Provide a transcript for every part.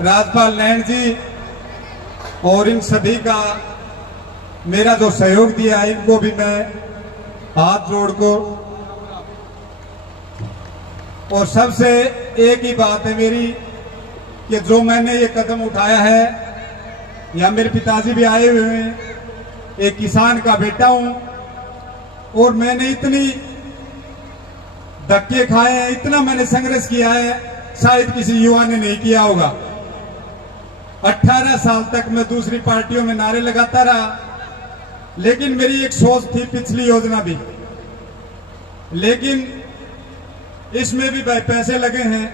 राजपाल नैन जी और इन सभी का मेरा जो सहयोग दिया है, इनको भी मैं हाथ जोड़ को, और सबसे एक ही बात है मेरी कि जो मैंने ये कदम उठाया है, या मेरे पिताजी भी आए हुए हैं, एक किसान का बेटा हूं और मैंने इतनी धक्के खाए हैं, इतना मैंने संघर्ष किया है, शायद किसी युवा ने नहीं किया होगा। 18 साल तक मैं दूसरी पार्टियों में नारे लगाता रहा, लेकिन मेरी एक सोच थी पिछली योजना भी, लेकिन इसमें भी भाई पैसे लगे हैं,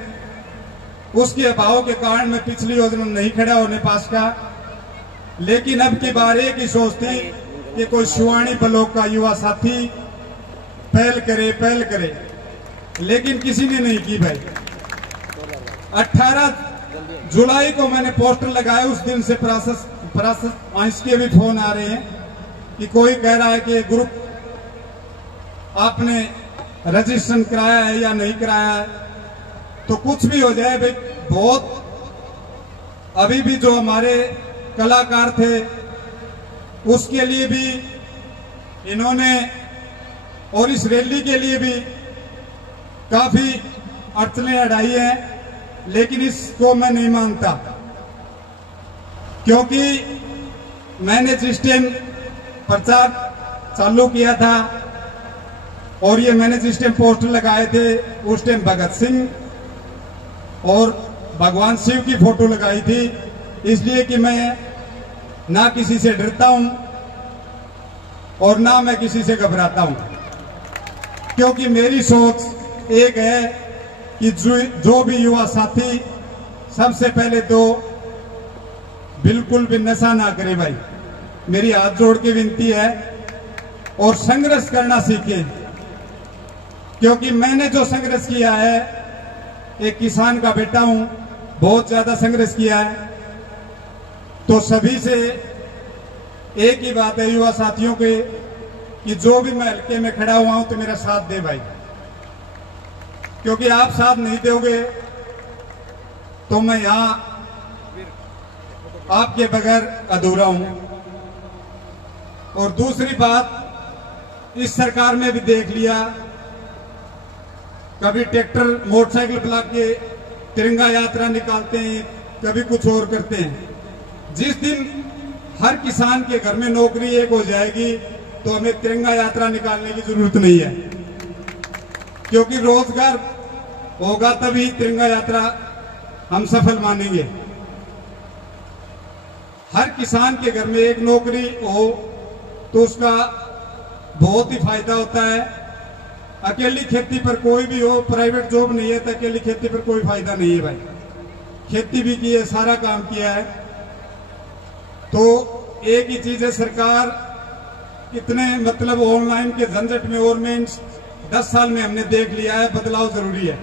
उसके अभाव के कारण मैं पिछली योजना नहीं खड़ा होने पास का। लेकिन अब की बार एक ही सोच थी कि कोई शिवानी ब्लॉक का युवा साथी पहल करे, लेकिन किसी ने नहीं की भाई। 18 जुलाई को मैंने पोस्टर लगाया, उस दिन से प्रशासन के भी फोन आ रहे हैं कि कोई कह रहा है कि ग्रुप आपने रजिस्ट्रेशन कराया है या नहीं कराया है। तो कुछ भी हो जाए भाई, बहुत अभी भी जो हमारे कलाकार थे उसके लिए भी इन्होंने, और इस रैली के लिए भी काफी अड़चनें अड़ाई हैं, लेकिन इसको मैं नहीं मानता, क्योंकि मैंने जिस टाइम प्रचार चालू किया था और ये मैंने जिस टाइम पोस्टर लगाए थे, उस टाइम भगत सिंह और भगवान शिव की फोटो लगाई थी, इसलिए कि मैं ना किसी से डरता हूं और ना मैं किसी से घबराता हूं, क्योंकि मेरी सोच एक है कि जो भी युवा साथी, सबसे पहले तो बिल्कुल भी नशा ना करे भाई, मेरी हाथ जोड़ के विनती है, और संघर्ष करना सीखे, क्योंकि मैंने जो संघर्ष किया है, एक किसान का बेटा हूं, बहुत ज्यादा संघर्ष किया है। तो सभी से एक ही बात है युवा साथियों के, कि जो भी मैं हल्के में खड़ा हुआ हूं तो मेरा साथ दे भाई, क्योंकि आप साथ नहीं दोगे तो मैं यहां आपके बगैर अधूरा हूं। और दूसरी बात, इस सरकार में भी देख लिया, कभी ट्रैक्टर मोटरसाइकिल बुला के तिरंगा यात्रा निकालते हैं, कभी कुछ और करते हैं। जिस दिन हर किसान के घर में नौकरी एक हो जाएगी तो हमें तिरंगा यात्रा निकालने की जरूरत नहीं है, क्योंकि रोजगार होगा तभी तिरंगा यात्रा हम सफल मानेंगे। हर किसान के घर में एक नौकरी हो तो उसका बहुत ही फायदा होता है। अकेली खेती पर कोई भी हो, प्राइवेट जॉब नहीं है तो अकेली खेती पर कोई फायदा नहीं है भाई, खेती भी की है, सारा काम किया है। तो एक ही चीज है, सरकार इतने मतलब ऑनलाइन के झंझट में, और मैं 10 साल में हमने देख लिया है, बदलाव जरूरी है,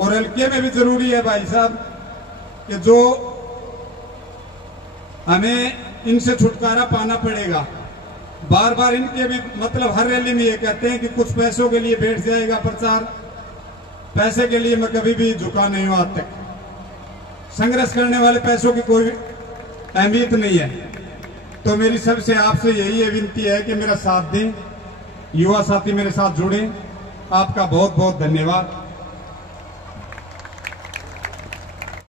और हल्के में भी जरूरी है भाई साहब, कि जो हमें इनसे छुटकारा पाना पड़ेगा। बार बार इनके भी मतलब हर रैली में ये कहते हैं कि कुछ पैसों के लिए बैठ जाएगा प्रचार, पैसे के लिए मैं कभी भी झुका नहीं हूं आज तक। संघर्ष करने वाले पैसों की कोई अहमियत नहीं है। तो मेरी सबसे आपसे यही विनती है कि मेरा साथ दें, युवा साथी मेरे साथ जुड़ें। आपका बहुत बहुत धन्यवाद।